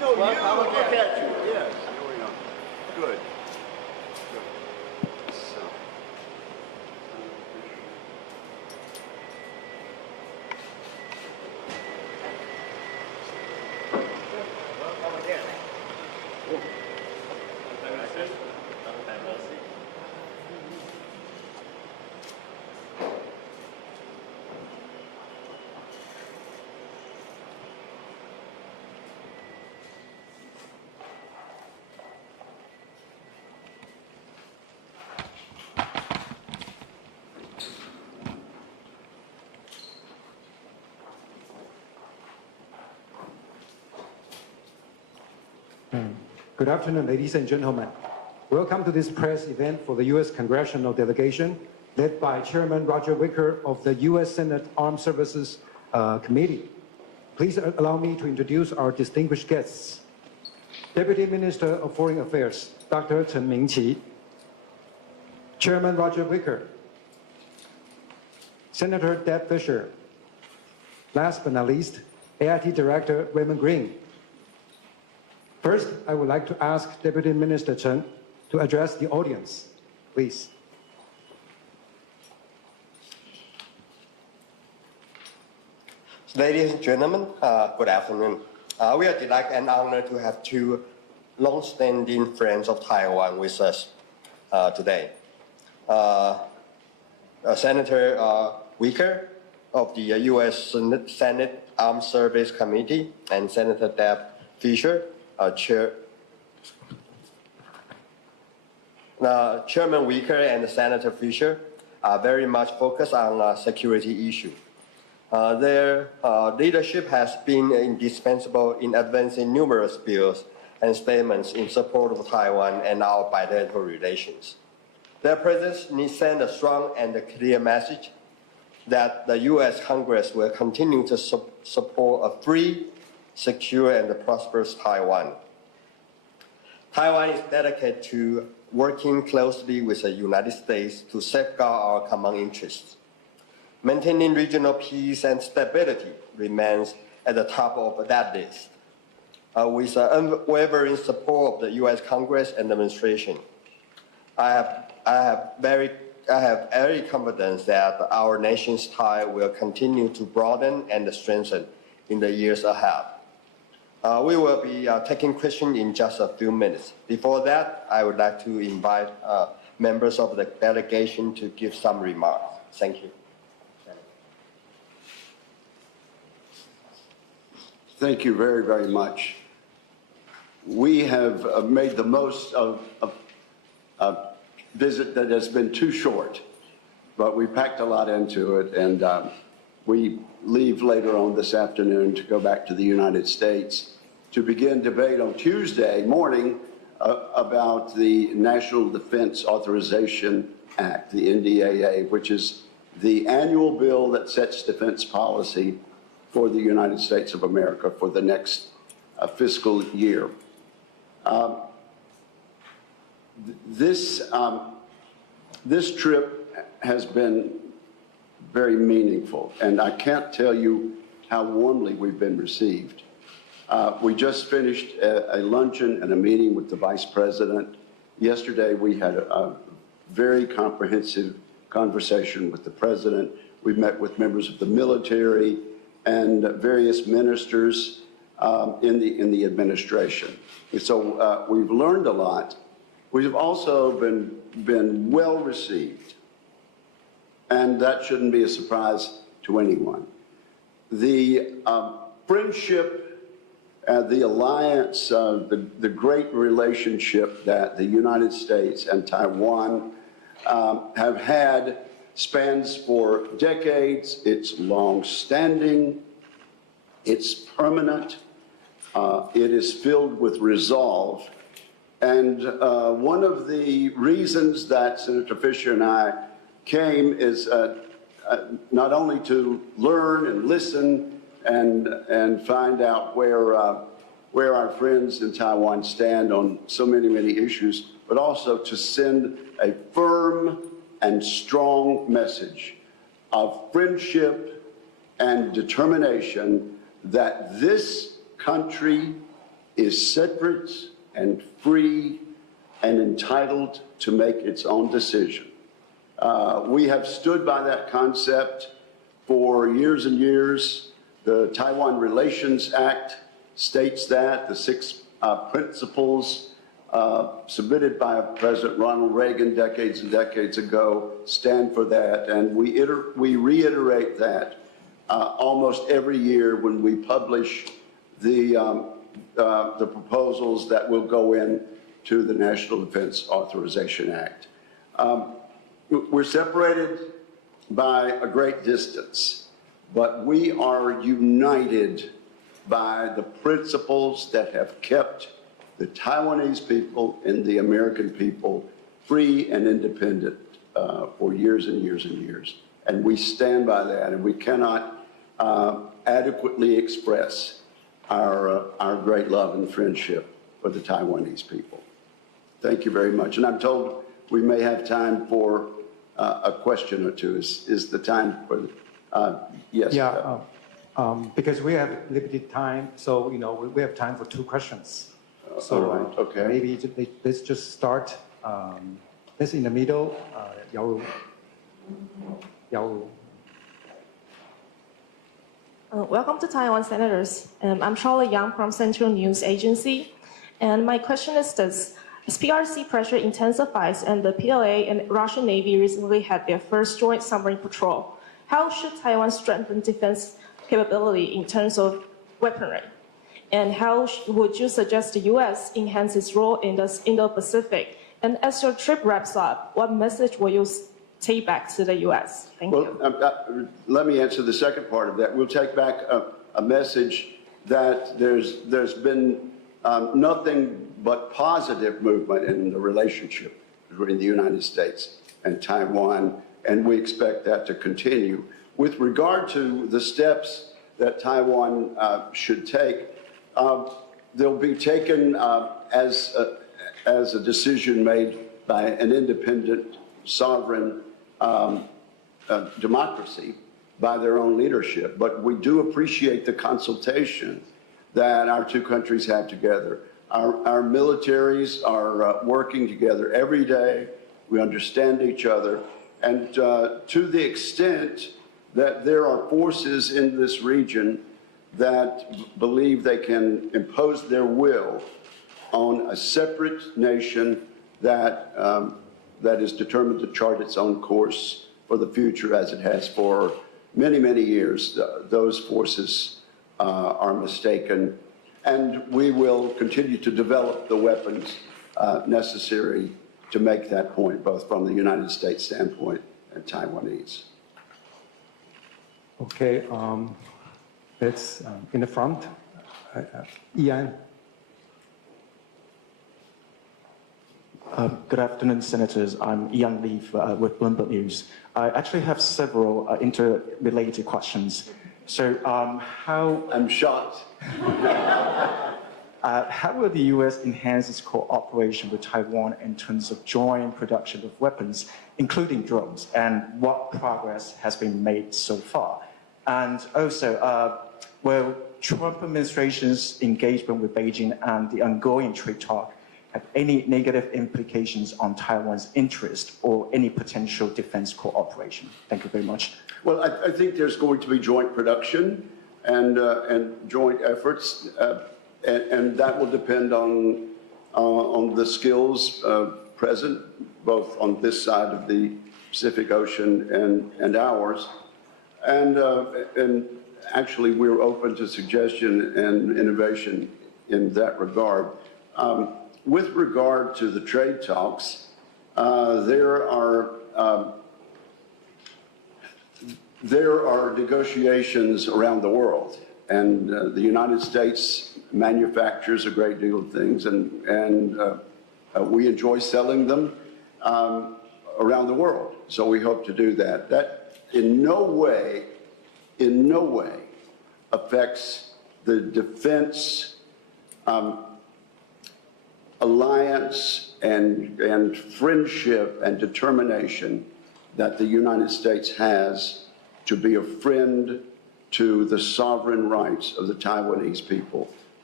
know you. Look at you. Yes. There we go. Good. So. Welcome again. Good afternoon, ladies and gentlemen. Welcome to this press event for the U.S. Congressional Delegation, led by Chairman Roger Wicker of the U.S. Senate Armed Services Committee. Please allow me to introduce our distinguished guests. Deputy Minister of Foreign Affairs, Dr. Chen Mingqi. Chairman Roger Wicker. Senator Deb Fischer. Last but not least, AIT Director Raymond Green. First, I would like to ask Deputy Minister Chen to address the audience. Please. Ladies and gentlemen, good afternoon. We are delighted and honored to have two long-standing friends of Taiwan with us today. Senator Wicker of the U.S. Senate Armed Service Committee and Senator Deb Fischer, Chairman Wicker and Senator Fischer are very much focused on security issues. Their leadership has been indispensable in advancing numerous bills and statements in support of Taiwan and our bilateral relations. Their presence sends a strong and clear message that the U.S. Congress will continue to support a free, secure, and prosperous Taiwan. Taiwan is dedicated to working closely with the United States to safeguard our common interests. Maintaining regional peace and stability remains at the top of that list. With the unwavering support of the U.S. Congress and administration, I have every confidence that our nation's tie will continue to broaden and strengthen in the years ahead. We will be taking questions in just a few minutes. Before that, I would like to invite members of the delegation to give some remarks. Thank you. Thank you very, very much. We have made the most of a visit that has been too short, but we packed a lot into it, and we leave later on this afternoon to go back to the United States to begin debate on Tuesday morning about the National Defense Authorization Act, the NDAA, which is the annual bill that sets defense policy for the United States of America for the next fiscal year. This trip has been very meaningful, and I can't tell you how warmly we've been received. We just finished a luncheon and a meeting with the Vice President. Yesterday, we had a very comprehensive conversation with the President. We met with members of the military and various ministers in the administration. And so we've learned a lot. We've also been well received, and that shouldn't be a surprise to anyone. The friendship, the alliance, the great relationship that the United States and Taiwan have had spans for decades. It's long-standing, it's permanent, it is filled with resolve. And one of the reasons that Senator Fischer and I came is not only to learn and listen and find out where our friends in Taiwan stand on so many issues, but also to send a firm and strong message of friendship and determination that this country is separate and free and entitled to make its own decision. We have stood by that concept for years and years. The Taiwan Relations Act states that. The 6 principles submitted by President Ronald Reagan decades and decades ago stand for that, and we reiterate that almost every year when we publish the proposals that will go in to the National Defense Authorization Act. We're separated by a great distance, but we are united by the principles that have kept the Taiwanese people and the American people free and independent for years and years and years. And we stand by that, and we cannot adequately express our great love and friendship for the Taiwanese people. Thank you very much. And I'm told we may have time for a question or two. Is the time for yes? Yeah, because we have limited time, so we have time for 2 questions. So right, okay. Maybe let's just start. Let's in the middle. Welcome to Taiwan, Senators. I'm Charlotte Yang from Central News Agency. And my question is this. As PRC pressure intensifies and the PLA and Russian Navy recently had their first joint submarine patrol, how should Taiwan strengthen defense capability in terms of weaponry? And how would you suggest the U.S. enhance its role in the Indo-Pacific? And as your trip wraps up, what message will you take back to the U.S.? Thank you. Let me answer the second part of that. We'll take back a message that there's been nothing but positive movement in the relationship between the United States and Taiwan, and we expect that to continue. With regard to the steps that Taiwan should take, they'll be taken as a decision made by an independent, sovereign democracy by their own leadership. But we do appreciate the consultation that our 2 countries have together. Our militaries are working together every day. We understand each other. And to the extent that there are forces in this region that believe they can impose their will on a separate nation that is determined to chart its own course for the future as it has for many, many years, those forces are mistaken. And we will continue to develop the weapons necessary to make that point, both from the United States standpoint and Taiwanese. Okay, let's in the front. Ian. Good afternoon, Senators. I'm Ian Lee with Bloomberg News. I actually have several interrelated questions. So, I'm shocked. How will the U.S. enhance its cooperation with Taiwan in terms of joint production of weapons, including drones, and what progress has been made so far? And also, will Trump administration's engagement with Beijing and the ongoing trade talk have any negative implications on Taiwan's interest or any potential defense cooperation? Thank you very much. Well, I think there's going to be joint production and joint efforts, and that will depend on the skills present both on this side of the Pacific Ocean and ours, and actually we're open to suggestion and innovation in that regard. With regard to the trade talks, there are negotiations around the world, and the United States manufactures a great deal of things, and we enjoy selling them around the world. So we hope to do that. That in no way affects the defense alliance and friendship and determination that the United States has to be a friend to the sovereign rights of the Taiwanese people.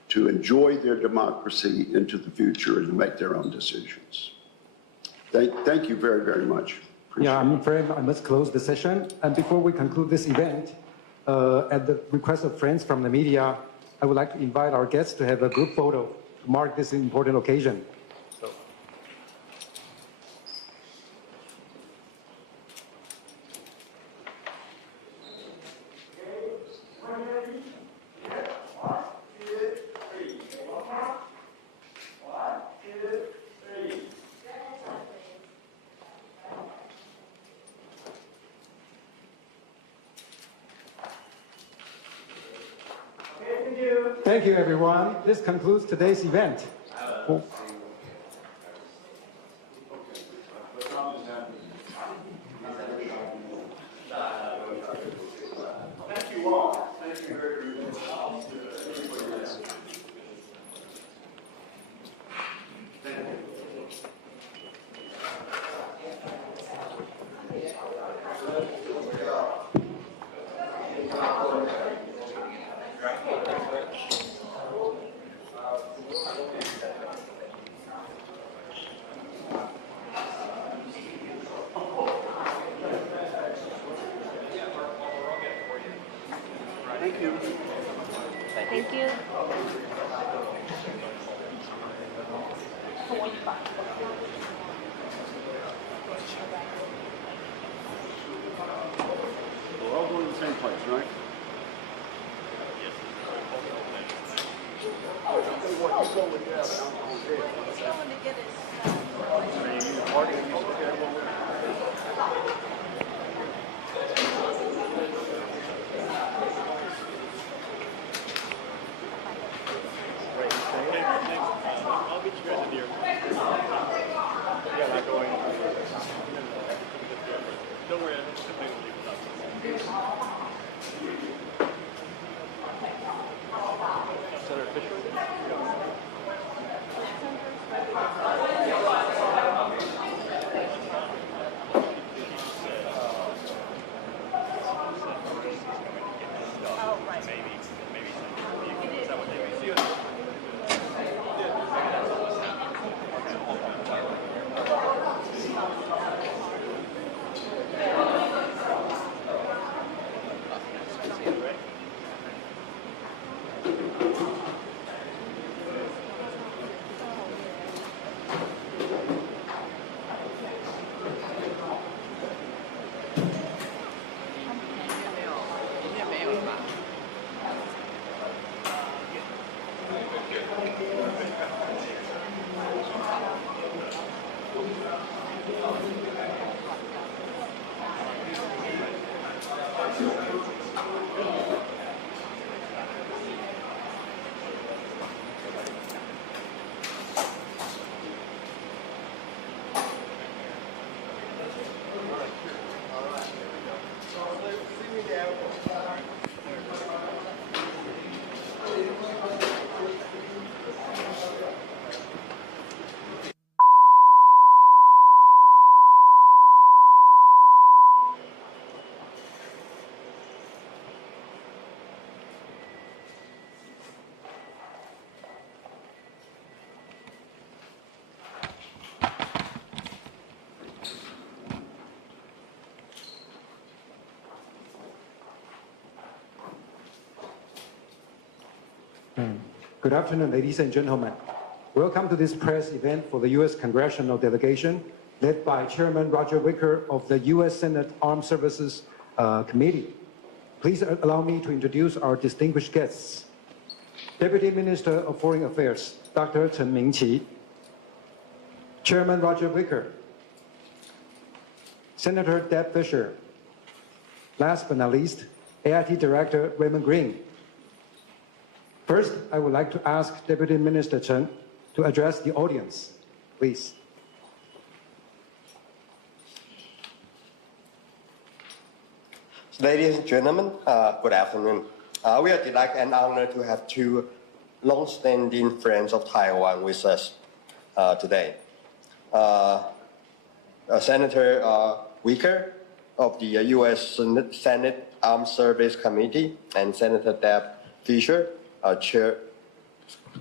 to enjoy their democracy into the future and to make their own decisions. Thank you very, very much. Yeah, I'm afraid I must close the session. And before we conclude this event, at the request of friends from the media, I would like to invite our guests to have a group photo to mark this important occasion. Thank you, everyone. This concludes today's event. Thank you all. Thank you very much. Thank you. Thank you. We're all going to the same place, right? I'll get you guys in here. Yeah, not going. Don't worry, I think we'll leave without Senator Fischer? Oh, right. Maybe. Is that what they mean? See you. Good afternoon, ladies and gentlemen. Welcome to this press event for the U.S. Congressional Delegation, led by Chairman Roger Wicker of the U.S. Senate Armed Services Committee. Please allow me to introduce our distinguished guests. Deputy Minister of Foreign Affairs, Dr. Chen Mingqi. Chairman Roger Wicker. Senator Deb Fischer. Last but not least, AIT Director Raymond Green. First, I would like to ask Deputy Minister Chen to address the audience. Please. Ladies and gentlemen, good afternoon. We are delighted and honored to have two long-standing friends of Taiwan with us today. Senator Wicker of the U.S. Senate Armed Services Committee and Senator Deb Fischer,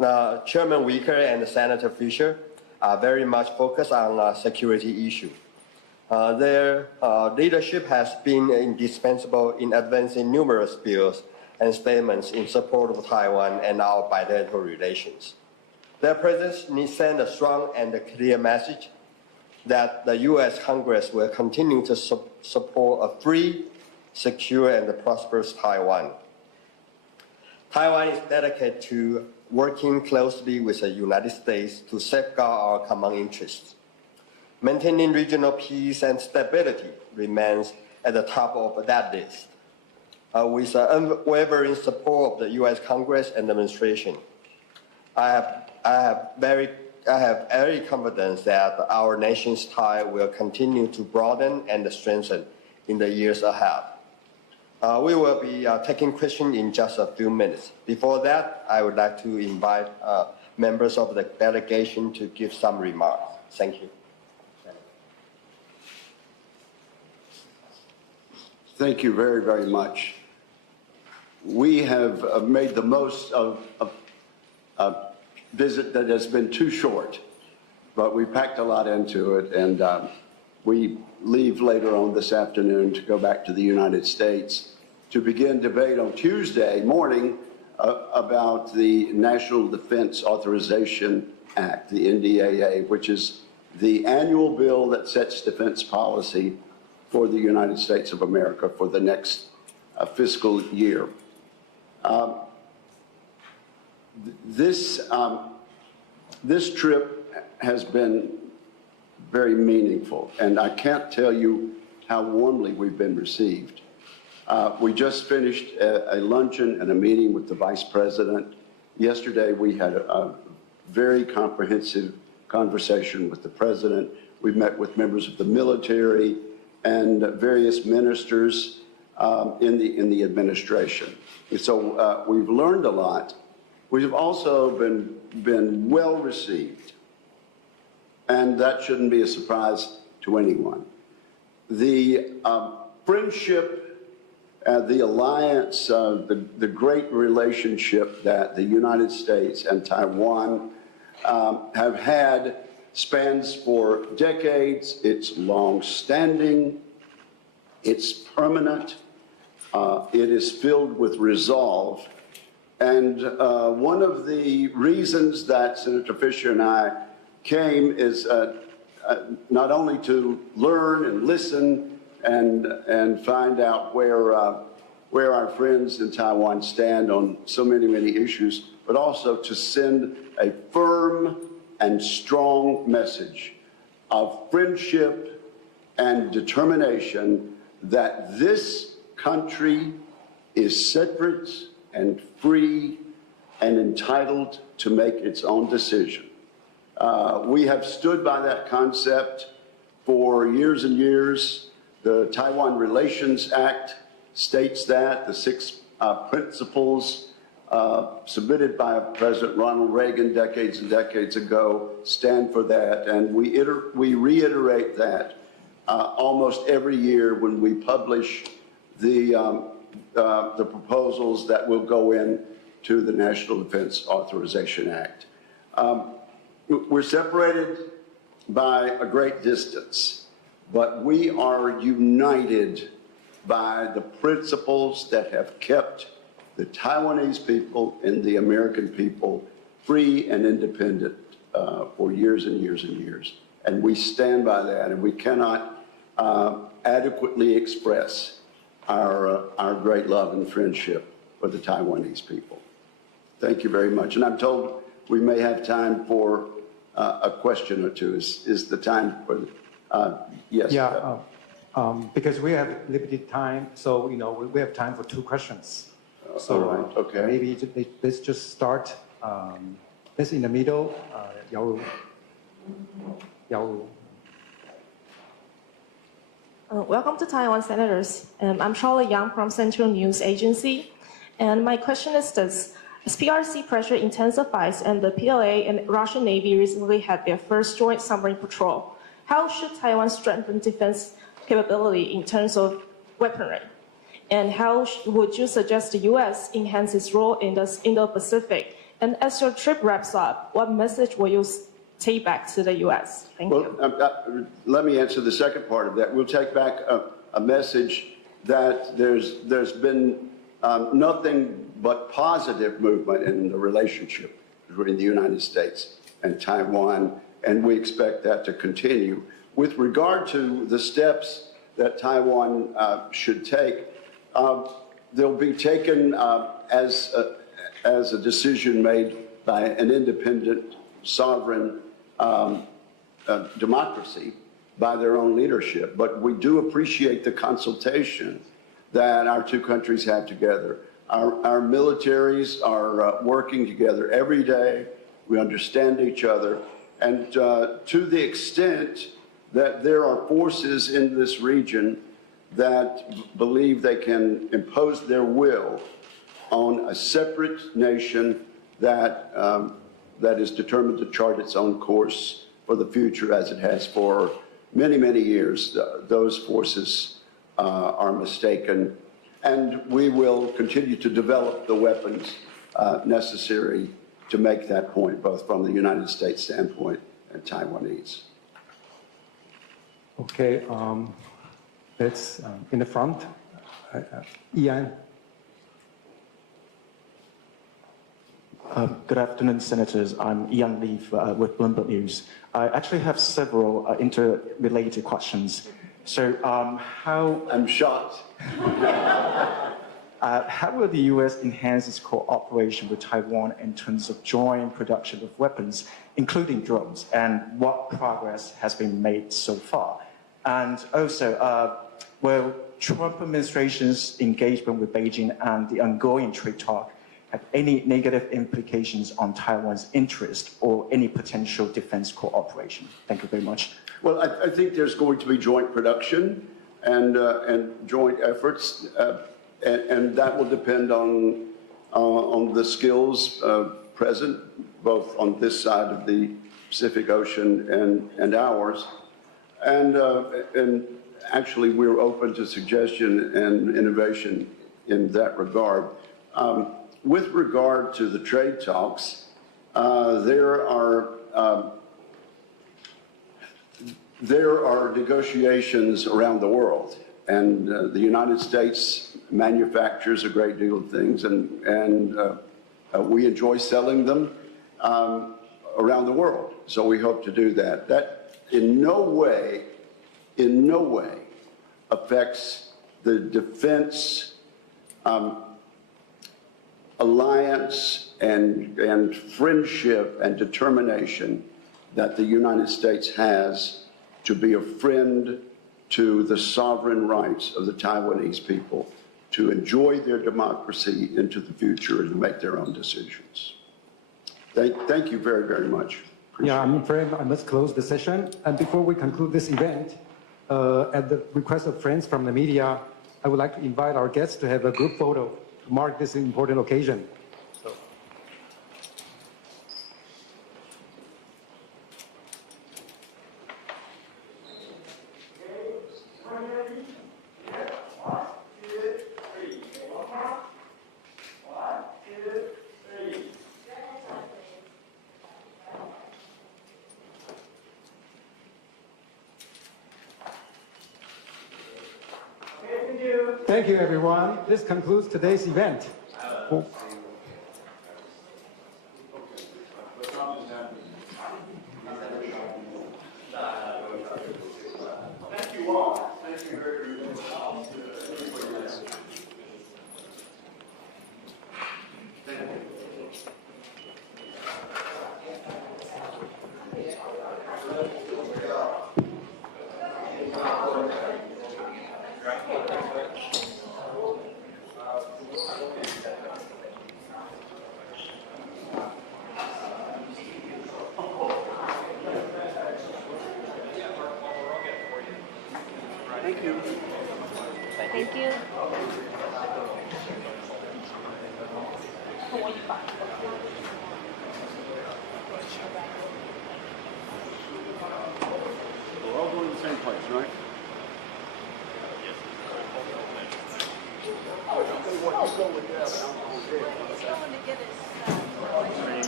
Chairman Wicker and Senator Fischer are very much focused on security issues. Their leadership has been indispensable in advancing numerous bills and statements in support of Taiwan and our bilateral relations. Their presence sends a strong and clear message that the U.S. Congress will continue to support a free, secure, and prosperous Taiwan. Taiwan is dedicated to working closely with the United States to safeguard our common interests. Maintaining regional peace and stability remains at the top of that list. With the unwavering support of the U.S. Congress and administration, I have every confidence that our nation's tie will continue to broaden and strengthen in the years ahead. We will be taking questions in just a few minutes. Before that, I would like to invite members of the delegation to give some remarks. Thank you. Thank you very, very much. We have made the most of a visit that has been too short, but we packed a lot into it, and we leave later on this afternoon to go back to the United States to begin debate on Tuesday morning about the National Defense Authorization Act, the NDAA, which is the annual bill that sets defense policy for the United States of America for the next fiscal year. This trip has been very meaningful, and I can't tell you how warmly we've been received. We just finished a luncheon and a meeting with the Vice President. Yesterday, we had a very comprehensive conversation with the President. We met with members of the military and various ministers in the administration. And so we've learned a lot. We've also been well received, and that shouldn't be a surprise to anyone. The friendship, the alliance, the great relationship that the United States and Taiwan have had spans for decades. It's long-standing, it's permanent, it is filled with resolve. And one of the reasons that Senator Fischer and I came is not only to learn and listen and find out where our friends in Taiwan stand on so many issues, but also to send a firm and strong message of friendship and determination that this country is separate and free and entitled to make its own decision. We have stood by that concept for years and years. The Taiwan Relations Act states that. The 6 principles submitted by President Ronald Reagan decades and decades ago stand for that, and we reiterate that almost every year when we publish the proposals that will go in to the National Defense Authorization Act. We're separated by a great distance, but we are united by the principles that have kept the Taiwanese people and the American people free and independent for years and years and years. And we stand by that, and we cannot adequately express our great love and friendship for the Taiwanese people. Thank you very much. And I'm told we may have time for a question or two. Is the time for, yes? Yeah, because we have limited time, so we have time for 2 questions. So okay. Maybe let's just start. Let's in the middle. Yao. Welcome to Taiwan, Senators. I'm Charlotte Yang from Central News Agency. And my question is this. As PRC pressure intensifies and the PLA and Russian Navy recently had their first joint submarine patrol, how should Taiwan strengthen defense capability in terms of weaponry? And how would you suggest the U.S. enhance its role in the Indo-Pacific And as your trip wraps up, what message will you take back to the U.S.? Thank you. Well, let me answer the second part of that. We'll take back a message that there's been nothing but positive movement in the relationship between the United States and Taiwan, and we expect that to continue. With regard to the steps that Taiwan should take, they'll be taken as a decision made by an independent, sovereign democracy by their own leadership. But we do appreciate the consultation that our two countries have together. Our militaries are working together every day. We understand each other. And to the extent that there are forces in this region that believe they can impose their will on a separate nation that is determined to chart its own course for the future, as it has for many, many years, those forces are mistaken. And we will continue to develop the weapons necessary to make that point, both from the United States standpoint and Taiwanese. Okay, let's in the front. Ian. Good afternoon, Senators. I'm Ian Lee with Bloomberg News. I actually have several interrelated questions. So, I'm shocked. How will the U.S. enhance its cooperation with Taiwan in terms of joint production of weapons, including drones, and what progress has been made so far? And also, will Trump administration's engagement with Beijing and the ongoing trade talk have any negative implications on Taiwan's interest or any potential defense cooperation? Thank you very much. Well, I think there's going to be joint production and joint efforts, and that will depend on the skills present, both on this side of the Pacific Ocean and ours. And actually, we're open to suggestion and innovation in that regard. With regard to the trade talks, there are negotiations around the world, and the United States manufactures a great deal of things, and we enjoy selling them around the world. So we hope to do that. That in no way affects the defense alliance and friendship and determination that the United States has to be a friend to the sovereign rights of the Taiwanese people to enjoy their democracy into the future and to make their own decisions. Thank you very, very much. Yeah, I'm afraid I must close the session. And before we conclude this event, at the request of friends from the media, I would like to invite our guests to have a group photo to mark this important occasion. Thank you, everyone. This concludes today's event. Thank you all. Thank you very much. Thank you. Thank you. We're all going to the same place, right? Yes.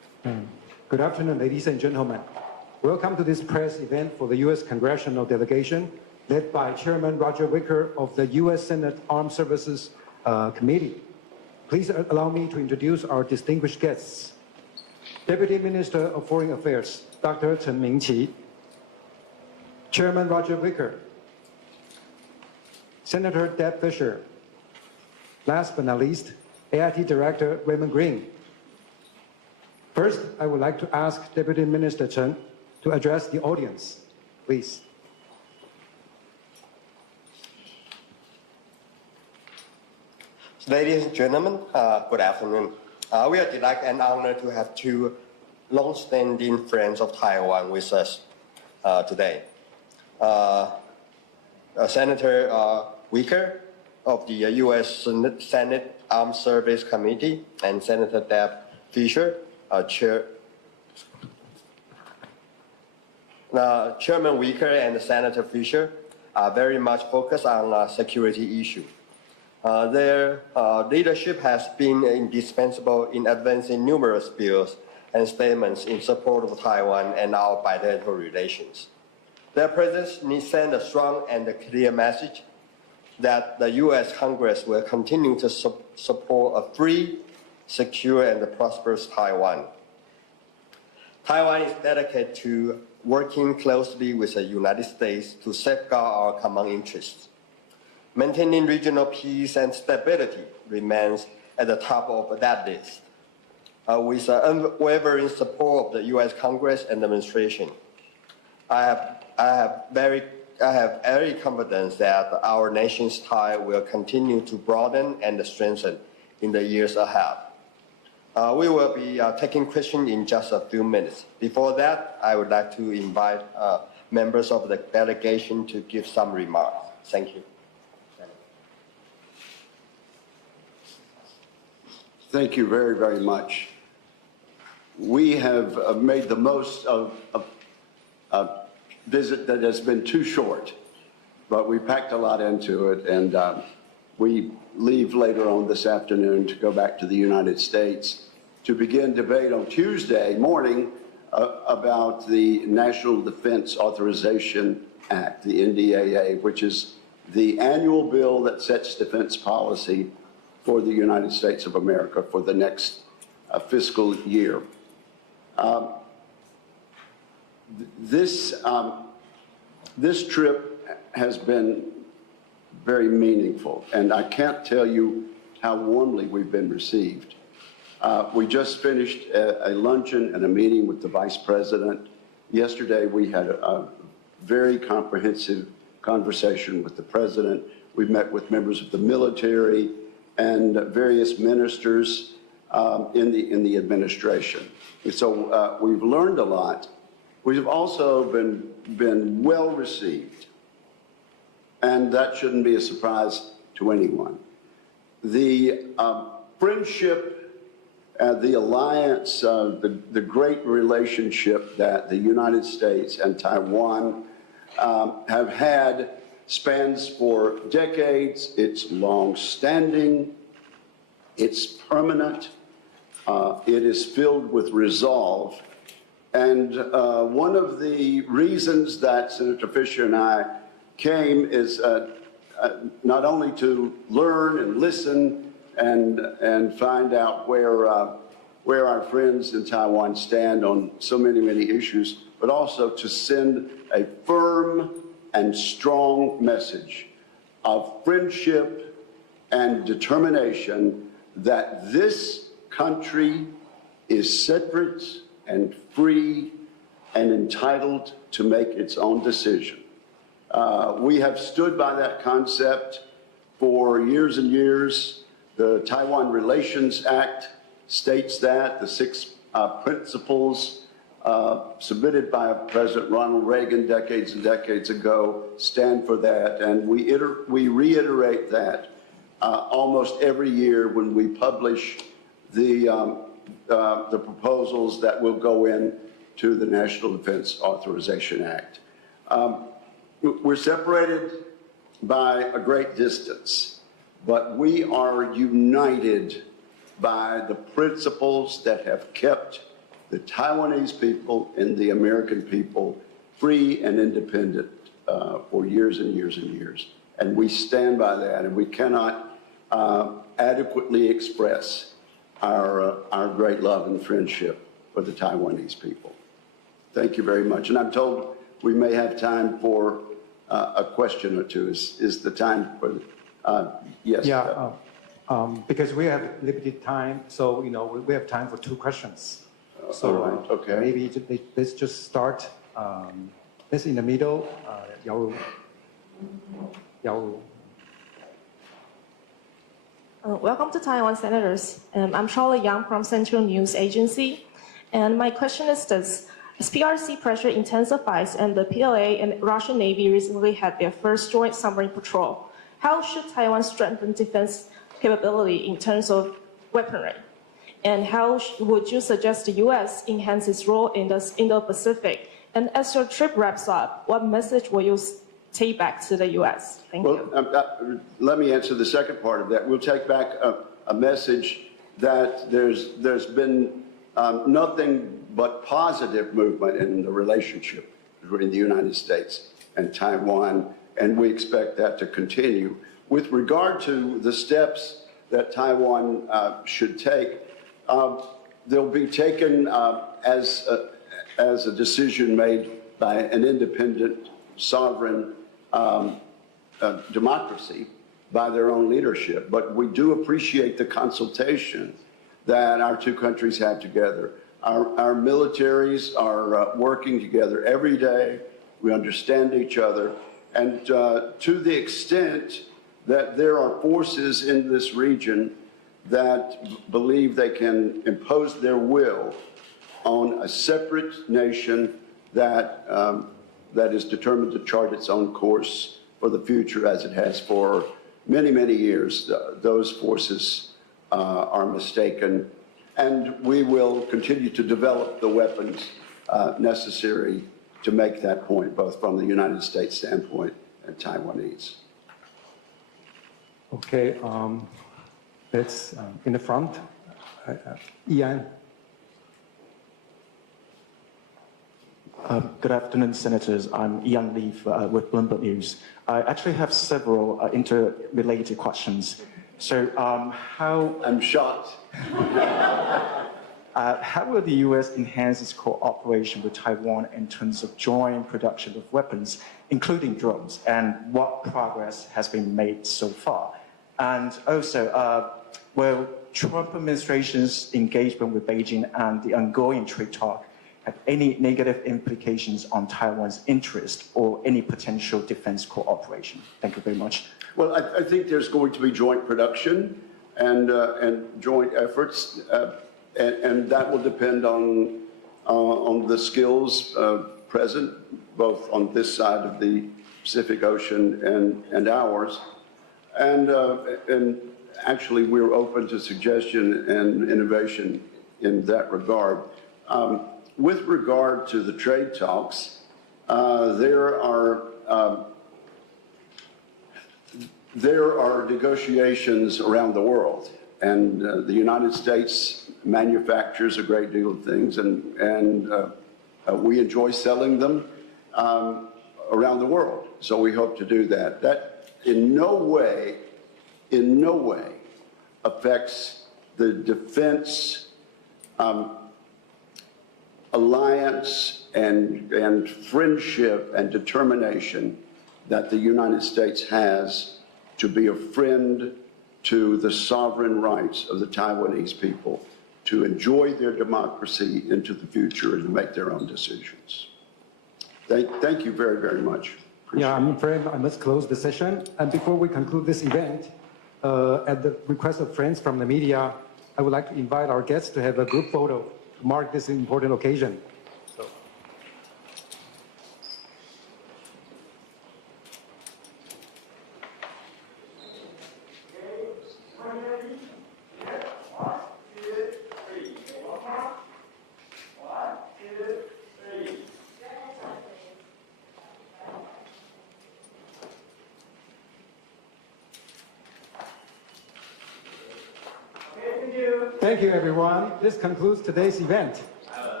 Good afternoon, ladies and gentlemen. Welcome to this press event for the U.S. Congressional Delegation, led by Chairman Roger Wicker of the U.S. Senate Armed Services Committee. Please allow me to introduce our distinguished guests. Deputy Minister of Foreign Affairs, Dr. Chen Mingqi. Chairman Roger Wicker. Senator Deb Fischer. Last but not least, AIT Director Raymond Green. First, I would like to ask Deputy Minister Chen to address the audience. Please. Ladies and gentlemen, good afternoon. We are delighted and honored to have two long-standing friends of Taiwan with us today. Senator Wicker of the U.S. Senate Armed Services Committee and Senator Deb Fischer, Chairman Wicker and Senator Fischer are very much focused on security issues. Their leadership has been indispensable in advancing numerous bills and statements in support of Taiwan and our bilateral relations. Their presence sends a strong and clear message that the U.S. Congress will continue to support a free, secure, and prosperous Taiwan. Taiwan is dedicated to working closely with the United States to safeguard our common interests. Maintaining regional peace and stability remains at the top of that list. With the unwavering support of the U.S. Congress and administration, I have every confidence that our nation's tie will continue to broaden and strengthen in the years ahead. We will be taking questions in just a few minutes. Before that, I would like to invite members of the delegation to give some remarks. Thank you. Thank you very, very much. We have made the most of a visit that has been too short, but we packed a lot into it, and we leave later on this afternoon to go back to the United States to begin debate on Tuesday morning about the National Defense Authorization Act, the NDAA, which is the annual bill that sets defense policy for the United States of America for the next fiscal year. This trip has been very meaningful, and I can't tell you how warmly we've been received. We just finished a luncheon and a meeting with the Vice President. Yesterday, we had a very comprehensive conversation with the President. We met with members of the military and various ministers in the administration. And so we've learned a lot. We've also been well received, and that shouldn't be a surprise to anyone. The friendship, the alliance, the great relationship that the United States and Taiwan have had spans for decades. It's long-standing, it's permanent, it is filled with resolve. And one of the reasons that Senator Fischer and I came is not only to learn and listen and find out where our friends in Taiwan stand on so many issues, but also to send a firm and strong message of friendship and determination that this country is separate and free and entitled to make its own decision. We have stood by that concept for years and years. The Taiwan Relations Act states that. The 6 principles submitted by President Ronald Reagan decades and decades ago stand for that, and we reiterate that almost every year when we publish the proposals that will go in to the National Defense Authorization Act. We're separated by a great distance, but we are united by the principles that have kept the Taiwanese people and the American people free and independent for years and years and years. And we stand by that, and we cannot adequately express our great love and friendship for the Taiwanese people. Thank you very much. And I'm told we may have time for a question or two. Is the time for, yes? Yeah, because we have limited time, so we have time for 2 questions. So all right, okay. Maybe let's just start. This in the middle, Yao. Welcome to Taiwan, Senators. I'm Charlotte Yang from Central News Agency. And my question is this. As PRC pressure intensifies and the PLA and Russian Navy recently had their first joint submarine patrol, how should Taiwan strengthen defense capability in terms of weaponry? And how would you suggest the U.S. enhance its role in the Indo-Pacific? And as your trip wraps up, what message will you take back to the U.S.? Thank you. Let me answer the second part of that. We'll take back a message that there's been nothing but positive movement in the relationship between the United States and Taiwan, and we expect that to continue. With regard to the steps that Taiwan should take, they'll be taken as a decision made by an independent, sovereign democracy by their own leadership. But we do appreciate the consultation that our 2 countries have together. Our militaries are working together every day. We understand each other. And to the extent that there are forces in this region that believe they can impose their will on a separate nation that is determined to chart its own course for the future, as it has for many, many years, those forces are mistaken. And we will continue to develop the weapons necessary to make that point, both from the United States standpoint and Taiwanese. Okay, let's in the front. Ian. Good afternoon, Senators. I'm Ian Lee with Bloomberg News. I actually have several interrelated questions. So how... I'm shocked. How will the U.S. enhance its cooperation with Taiwan in terms of joint production of weapons, including drones, and what progress has been made so far? And also, will Trump administration's engagement with Beijing and the ongoing trade talk have any negative implications on Taiwan's interest or any potential defense cooperation? Thank you very much. Well, I think there's going to be joint production and joint efforts, and that will depend on the skills present, both on this side of the Pacific Ocean and ours. And actually, we're open to suggestion and innovation in that regard. With regard to the trade talks, there are negotiations around the world, and the United States manufactures a great deal of things, and we enjoy selling them around the world. So we hope to do that. That in no way affects the defense alliance and friendship and determination that the United States has to be a friend to the sovereign rights of the Taiwanese people to enjoy their democracy into the future and to make their own decisions. Thank you very, very much. Yeah, I'm afraid I must close the session. And before we conclude this event, at the request of friends from the media, I would like to invite our guests to have a group photo to mark this important occasion. Thank you, everyone. This concludes today's event.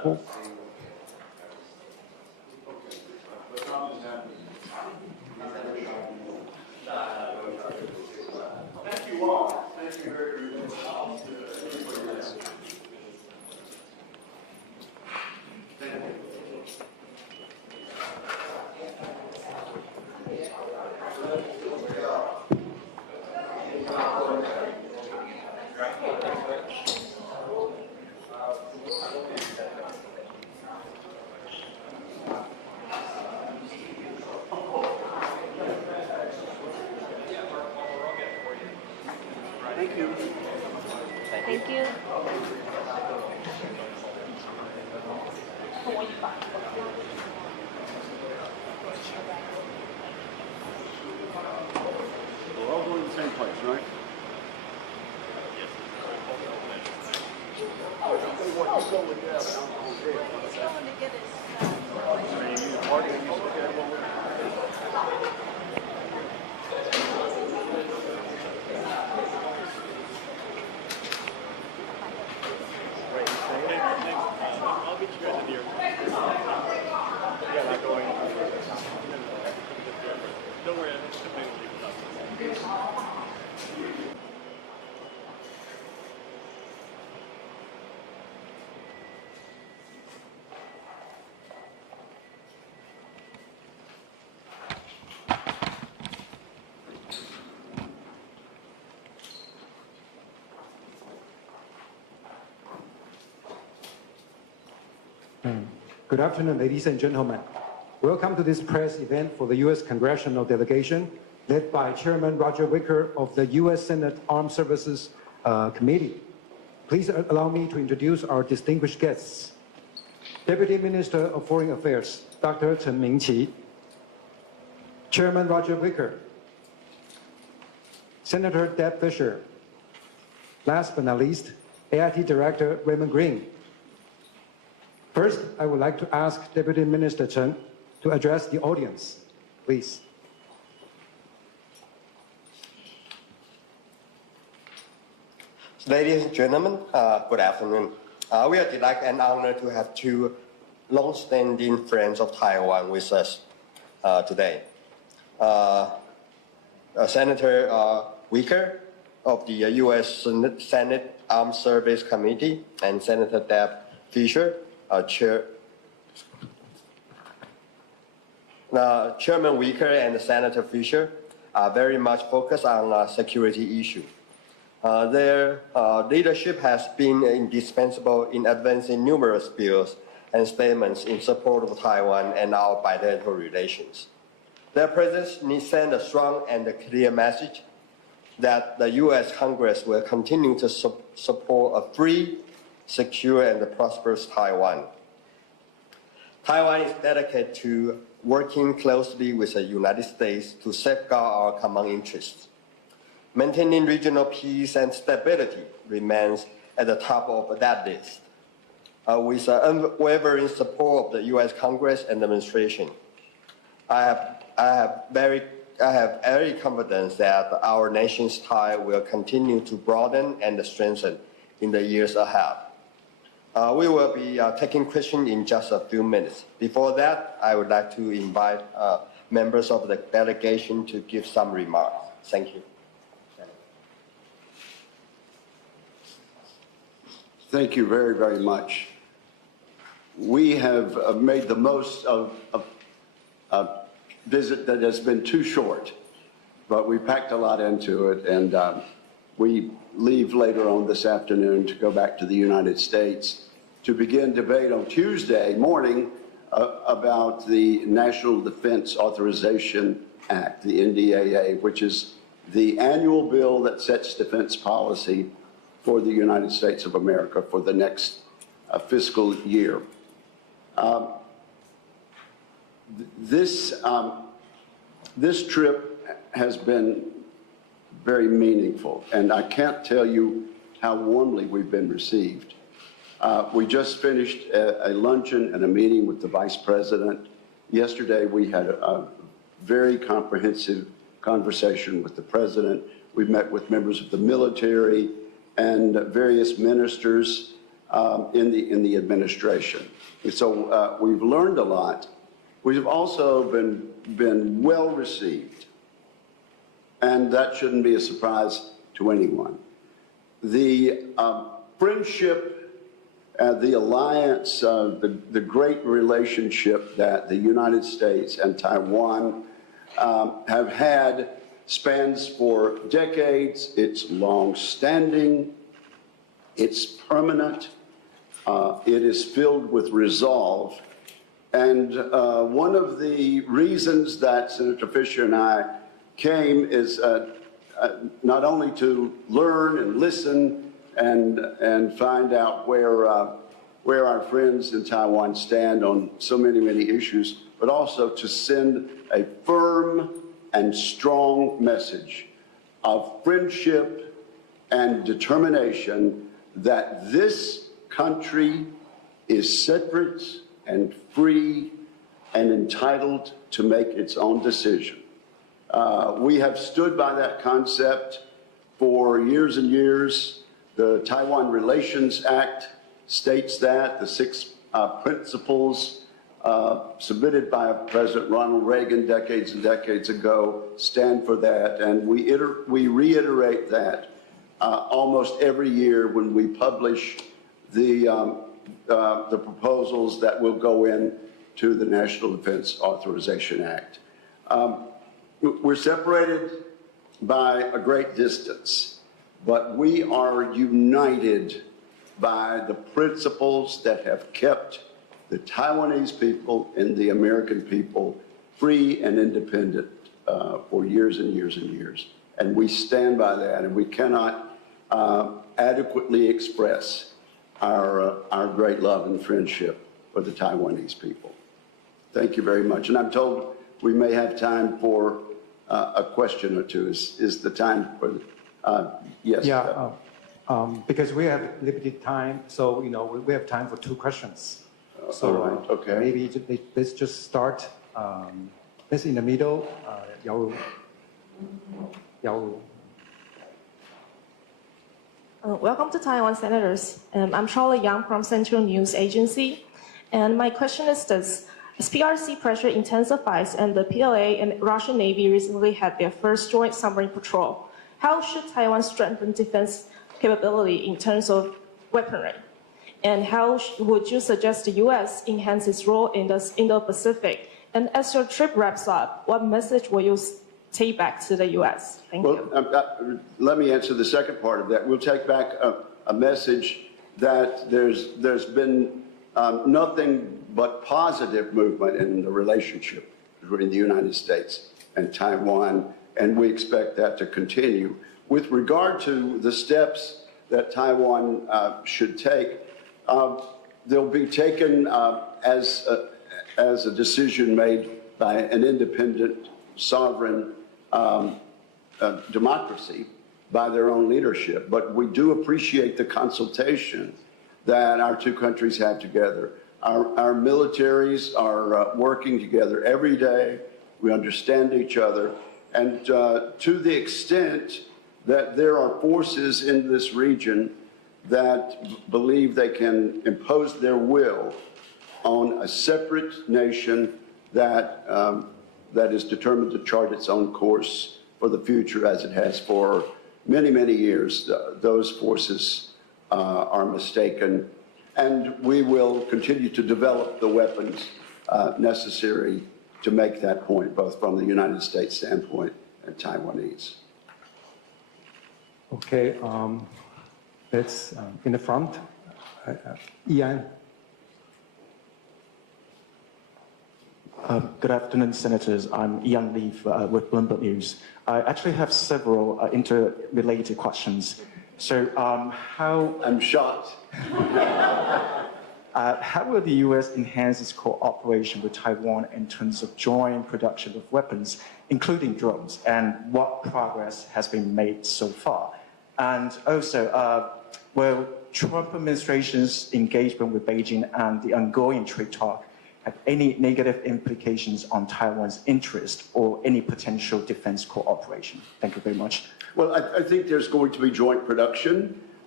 Thank you all. Thank you very much. Thank you. Thank you. We're all going to the same place, right? I'll get you guys in here. Yeah, not going. Don't worry, I think we'll leave without this. Good afternoon, ladies and gentlemen. Welcome to this press event for the U.S. Congressional Delegation, led by Chairman Roger Wicker of the U.S. Senate Armed Services Committee. Please allow me to introduce our distinguished guests. Deputy Minister of Foreign Affairs, Dr. Chen Mingqi. Chairman Roger Wicker. Senator Deb Fischer. Last but not least, AIT Director Raymond Green. First, I would like to ask Deputy Minister Chen to address the audience. Please. Ladies and gentlemen, good afternoon. We are delighted and honored to have two long-standing friends of Taiwan with us today. Senator Wicker of the U.S. Senate Armed Service Committee and Senator Deb Fischer, Chairman Wicker and Senator Fischer are very much focused on security issues. Their leadership has been indispensable in advancing numerous bills and statements in support of Taiwan and our bilateral relations. Their presence sends a strong and a clear message that the U.S. Congress will continue to support a free, secure, and prosperous Taiwan. Taiwan is dedicated to working closely with the United States to safeguard our common interests. Maintaining regional peace and stability remains at the top of that list. With the unwavering support of the U.S. Congress and administration, I have every confidence that our nation's tie will continue to broaden and strengthen in the years ahead. We will be taking questions in just a few minutes. Before that, I would like to invite members of the delegation to give some remarks. Thank you. Thank you very, very much. We have made the most of a visit that has been too short, but we packed a lot into it, and we leave later on this afternoon to go back to the United States to begin debate on Tuesday morning about the National Defense Authorization Act, the NDAA, which is the annual bill that sets defense policy for the United States of America for the next fiscal year. This trip has been very meaningful, and I can't tell you how warmly we've been received. We just finished a luncheon and a meeting with the Vice President. Yesterday, we had a very comprehensive conversation with the President. We met with members of the military and various ministers. in the administration. So we've learned a lot. We've also been well received, and that shouldn't be a surprise to anyone. The friendship, the alliance, the great relationship that the United States and Taiwan have had spans for decades. It's long-standing. It's permanent. It is filled with resolve. And one of the reasons that Senator Fischer and I came is not only to learn and listen and find out where our friends in Taiwan stand on so many issues, but also to send a firm and strong message of friendship and determination that this country is separate and free and entitled to make its own decision. We have stood by that concept for years and years. The Taiwan Relations Act states that. The 6 principles submitted by President Ronald Reagan decades and decades ago stand for that. And we reiterate that almost every year when we publish the proposals that will go into the National Defense Authorization Act. We're separated by a great distance, but we are united by the principles that have kept the Taiwanese people and the American people free and independent for years and years and years. And we stand by that, and we cannot adequately express our great love and friendship for the Taiwanese people. Thank you very much. And I'm told we may have time for a question or two. Is the time for, yes? Yeah, because we have limited time, so, we have time for 2 questions. So okay. Maybe let's just start. Let's in the middle. Welcome to Taiwan, Senators. I'm Charlotte Yang from Central News Agency. And my question is this. As PRC pressure intensifies and the PLA and Russian Navy recently had their first joint submarine patrol, how should Taiwan strengthen defense capability in terms of weaponry? And how would you suggest the U.S. enhance its role in the Indo-Pacific? And as your trip wraps up, what message will you take back to the U.S.? Thank you. Let me answer the second part of that. We'll take back a message that there's been nothing but positive movement in the relationship between the United States and Taiwan, and we expect that to continue. With regard to the steps that Taiwan should take, they'll be taken as a decision made by an independent, sovereign democracy by their own leadership. But we do appreciate the consultation that our 2 countries have together. Our militaries are working together every day. We understand each other. And to the extent that there are forces in this region that believe they can impose their will on a separate nation that is determined to chart its own course for the future as it has for many years, those forces are mistaken. And we will continue to develop the weapons necessary to make that point, both from the United States standpoint and Taiwanese. Okay, let's in the front. Ian. Good afternoon, Senators. I'm Ian Lee with Bloomberg News. I actually have several interrelated questions. So, I'm shocked. How will the U.S. enhance its cooperation with Taiwan in terms of joint production of weapons, including drones, and what progress has been made so far? And also, will Trump administration's engagement with Beijing and the ongoing trade talk have any negative implications on Taiwan's interest or any potential defense cooperation? Thank you very much. Well, I think there's going to be joint production.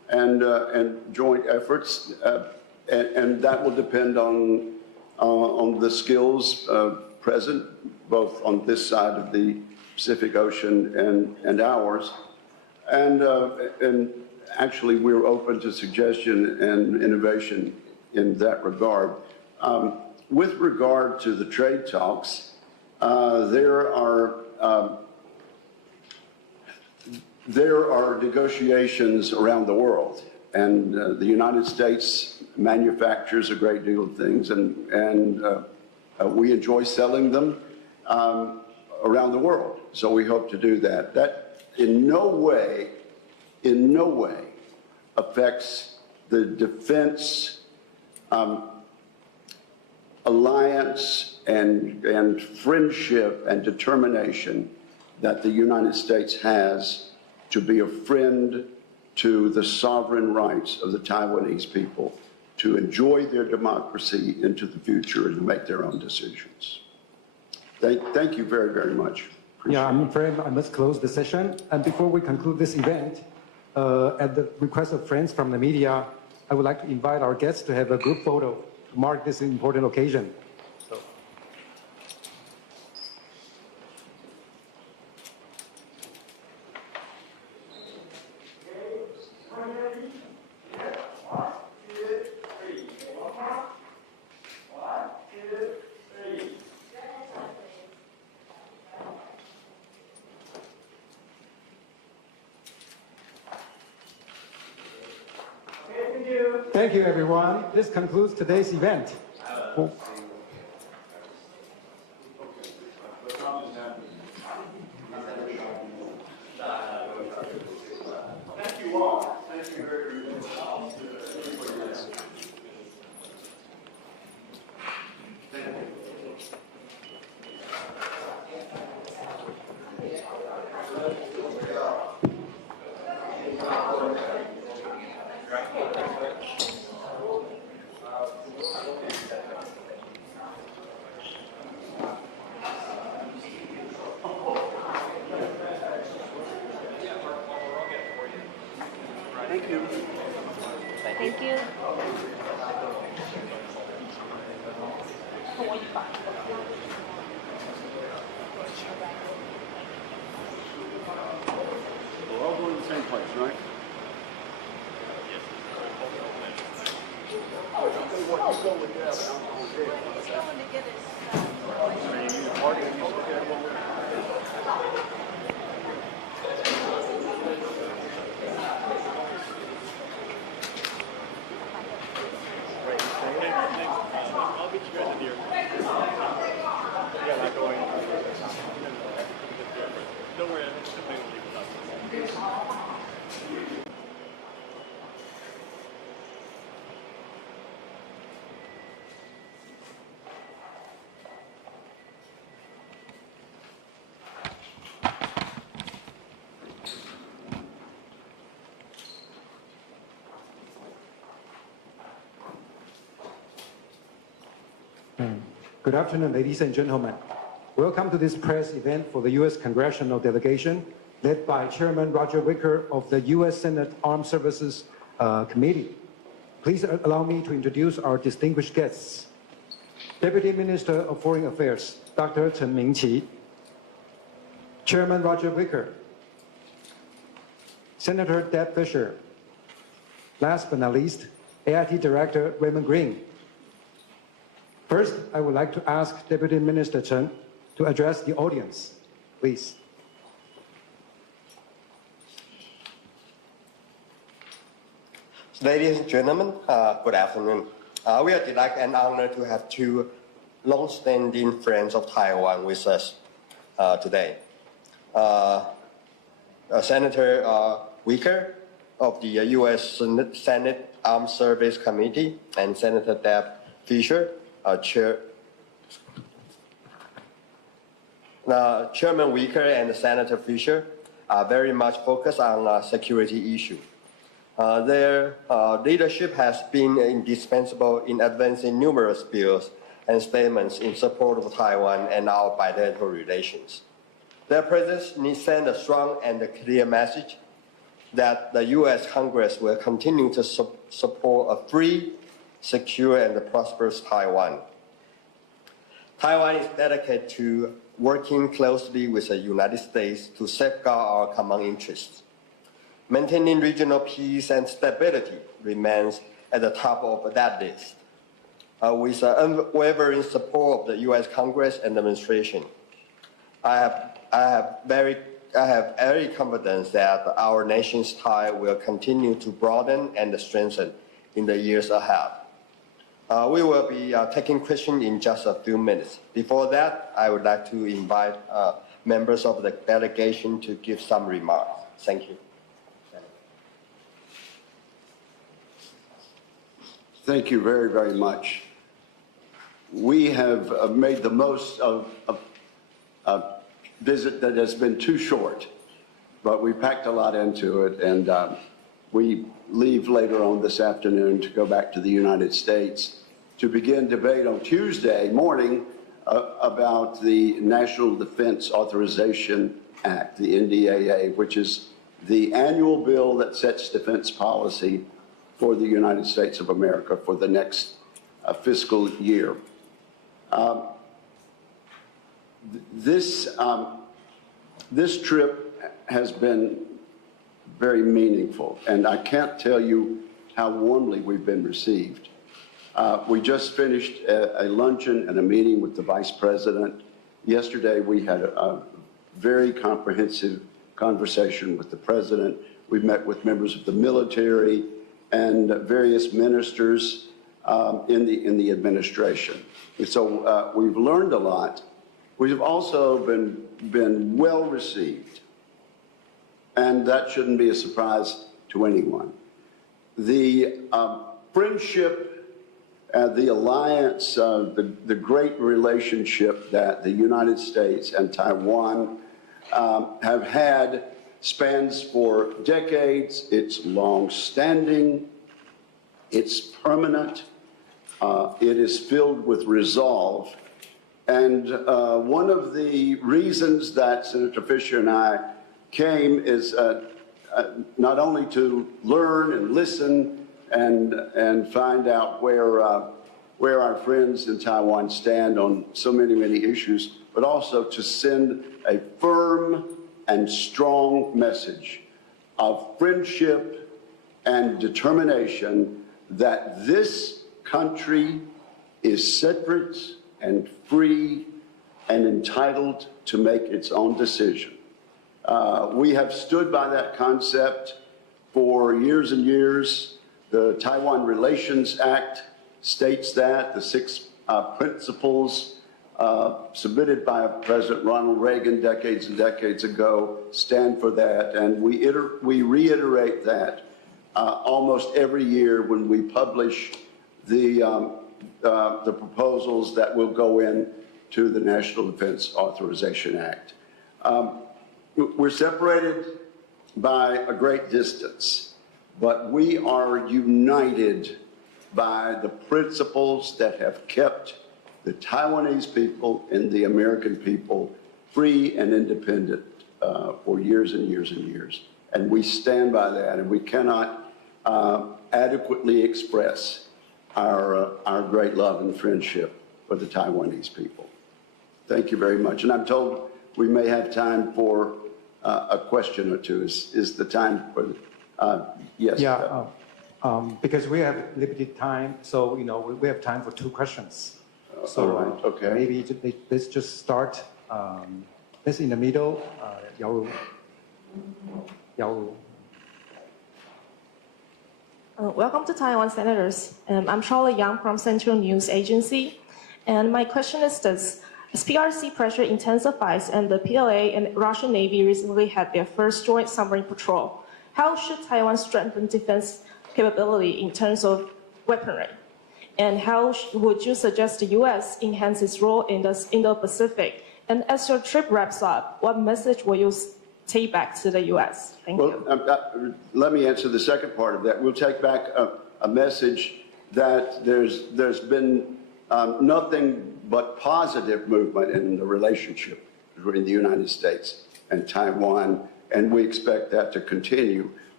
and joint efforts, and that will depend on the skills present both on this side of the Pacific Ocean and ours, and actually we're open to suggestion and innovation in that regard. With regard to the trade talks, there are negotiations around the world, and the United States manufactures a great deal of things, and we enjoy selling them around the world. So we hope to do that. That in no way affects the defense alliance and friendship and determination that the United States has to be a friend to the sovereign rights of the Taiwanese people to enjoy their democracy into the future and to make their own decisions. Thank you very, very much. Yeah, I'm afraid I must close the session. And before we conclude this event, at the request of friends from the media, I would like to invite our guests to have a group photo to mark this important occasion. Thank you, everyone. This concludes today's event. Thank you all. Thank you very much. Thank you. Thank you. We're all going to the same place, right? I'll meet you guys in here. Yeah, not going. Don't worry, I think we'll leave it up. Good afternoon, ladies and gentlemen. Welcome to this press event for the U.S. Congressional Delegation, led by Chairman Roger Wicker of the U.S. Senate Armed Services Committee. Please allow me to introduce our distinguished guests. Deputy Minister of Foreign Affairs, Dr. Chen Mingqi. Chairman Roger Wicker. Senator Deb Fischer. Last but not least, AIT Director Raymond Green. First, I would like to ask Deputy Minister Chen to address the audience. Please. Ladies and gentlemen, good afternoon. We are delighted and honored to have two long-standing friends of Taiwan with us today. Senator Wicker of the U.S. Senate Armed Services Committee and Senator Deb Fischer, Chairman Wicker and Senator Fischer are very much focused on security issues. Their leadership has been indispensable in advancing numerous bills and statements in support of Taiwan and our bilateral relations. Their presence sends a strong and clear message that the U.S. Congress will continue to support a free, secure, and prosperous Taiwan. Taiwan is dedicated to working closely with the United States to safeguard our common interests. Maintaining regional peace and stability remains at the top of that list. With the unwavering support of the U.S. Congress and administration, I have every confidence that our nation's tie will continue to broaden and strengthen in the years ahead. We will be taking questions in just a few minutes. Before that, I would like to invite members of the delegation to give some remarks. Thank you. Thank you very, very much. We have made the most of a visit that has been too short, but we packed a lot into it, and we leave later on this afternoon to go back to the United States to begin debate on Tuesday morning about the National Defense Authorization Act, the NDAA, which is the annual bill that sets defense policy for the United States of America for the next fiscal year. This trip has been very meaningful, and I can't tell you how warmly we've been received. We just finished a luncheon and a meeting with the Vice President. Yesterday, we had a very comprehensive conversation with the President. We met with members of the military and various ministers in the administration. And so we've learned a lot. We've also been well received, and that shouldn't be a surprise to anyone. The friendship, the alliance, the great relationship that the United States and Taiwan have had spans for decades. It's long-standing, it's permanent, it is filled with resolve. And one of the reasons that Senator Fischer and I came is not only to learn and listen and find out where our friends in Taiwan stand on so many issues, but also to send a firm and strong message of friendship and determination that this country is separate and free and entitled to make its own decision. We have stood by that concept for years and years. The Taiwan Relations Act states that. The 6 principles submitted by President Ronald Reagan decades and decades ago stand for that, and we reiterate that almost every year when we publish the proposals that will go in to the National Defense Authorization Act. We're separated by a great distance, but we are united by the principles that have kept the Taiwanese people and the American people free and independent for years and years and years. And we stand by that, and we cannot adequately express our great love and friendship for the Taiwanese people. Thank you very much. And I'm told we may have time for a question or two. Is the time for yes? Yeah, because we have limited time, so we have time for 2 questions. So right, okay. Maybe let's just start. Let's in the middle. Welcome to Taiwan, Senators. I'm Charlotte Yang from Central News Agency. And my question is this. As PRC pressure intensifies and the PLA and Russian Navy recently had their first joint submarine patrol, how should Taiwan strengthen defense capability in terms of weaponry? And how would you suggest the U.S. enhance its role in the Indo-Pacific? And as your trip wraps up, what message will you take back to the U.S.? Thank you. Let me answer the second part of that. We'll take back a message that there's been nothing but positive movement in the relationship between the United States and Taiwan, and we expect that to continue.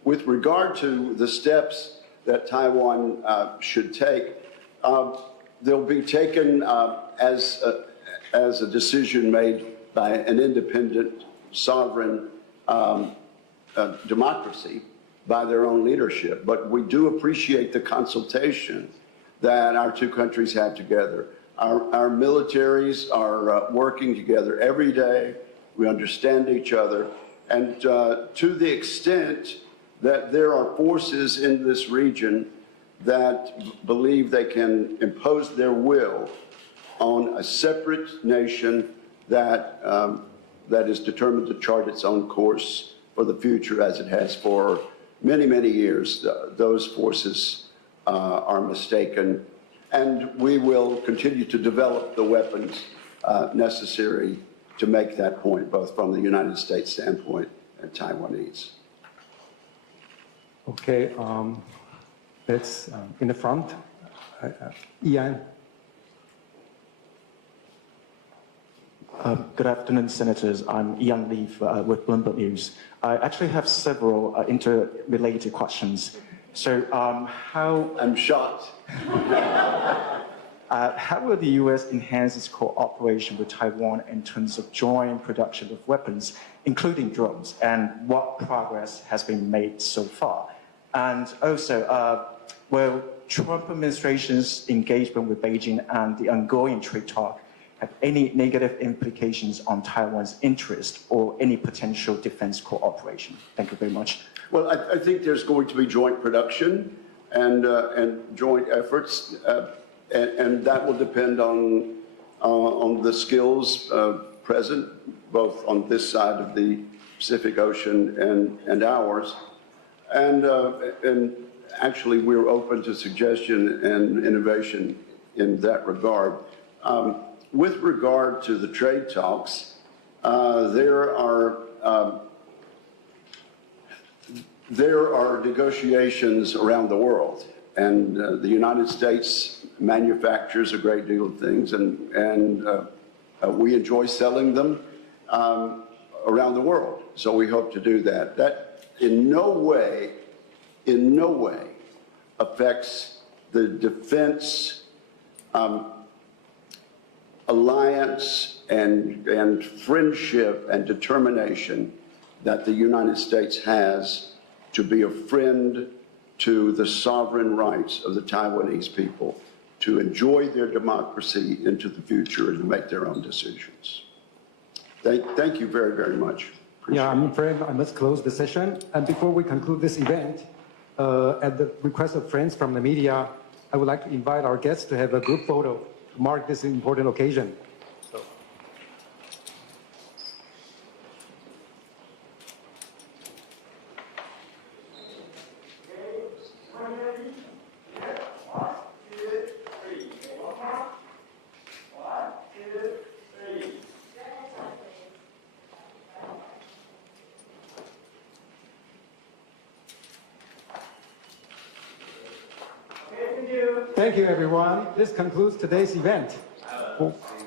with regard to the steps that Taiwan should take, they'll be taken as a decision made by an independent, sovereign democracy by their own leadership. But we do appreciate the consultation that our two countries have together. Our militaries are working together every day. We understand each other. And to the extent that there are forces in this region that believe they can impose their will on a separate nation that is determined to chart its own course for the future, as it has for many, many years, those forces are mistaken. And we will continue to develop the weapons necessary to make that point, both from the United States standpoint and Taiwanese. Okay, let's in the front. Ian. Good afternoon, Senators. I'm Ian Lee with Bloomberg News. I actually have several interrelated questions. So, I'm shocked. How will the U.S. enhance its cooperation with Taiwan in terms of joint production of weapons, including drones, and what progress has been made so far? And also, will Trump administration's engagement with Beijing and the ongoing trade talk have any negative implications on Taiwan's interest or any potential defense cooperation? Thank you very much. Well, I think there's going to be joint production and joint efforts, and that will depend on the skills present, both on this side of the Pacific Ocean and ours. And actually, we're open to suggestion and innovation in that regard. With regard to the trade talks, there are negotiations around the world, and the United States manufactures a great deal of things, and we enjoy selling them around the world. So we hope to do that. That in no way affects the defense alliance and friendship and determination that the United States has to be a friend to the sovereign rights of the Taiwanese people to enjoy their democracy into the future and to make their own decisions. Thank you very, very much. Yeah, I'm afraid I must close the session. And before we conclude this event, at the request of friends from the media, I would like to invite our guests to have a group photo to mark this important occasion. Thank you, everyone. This concludes today's event.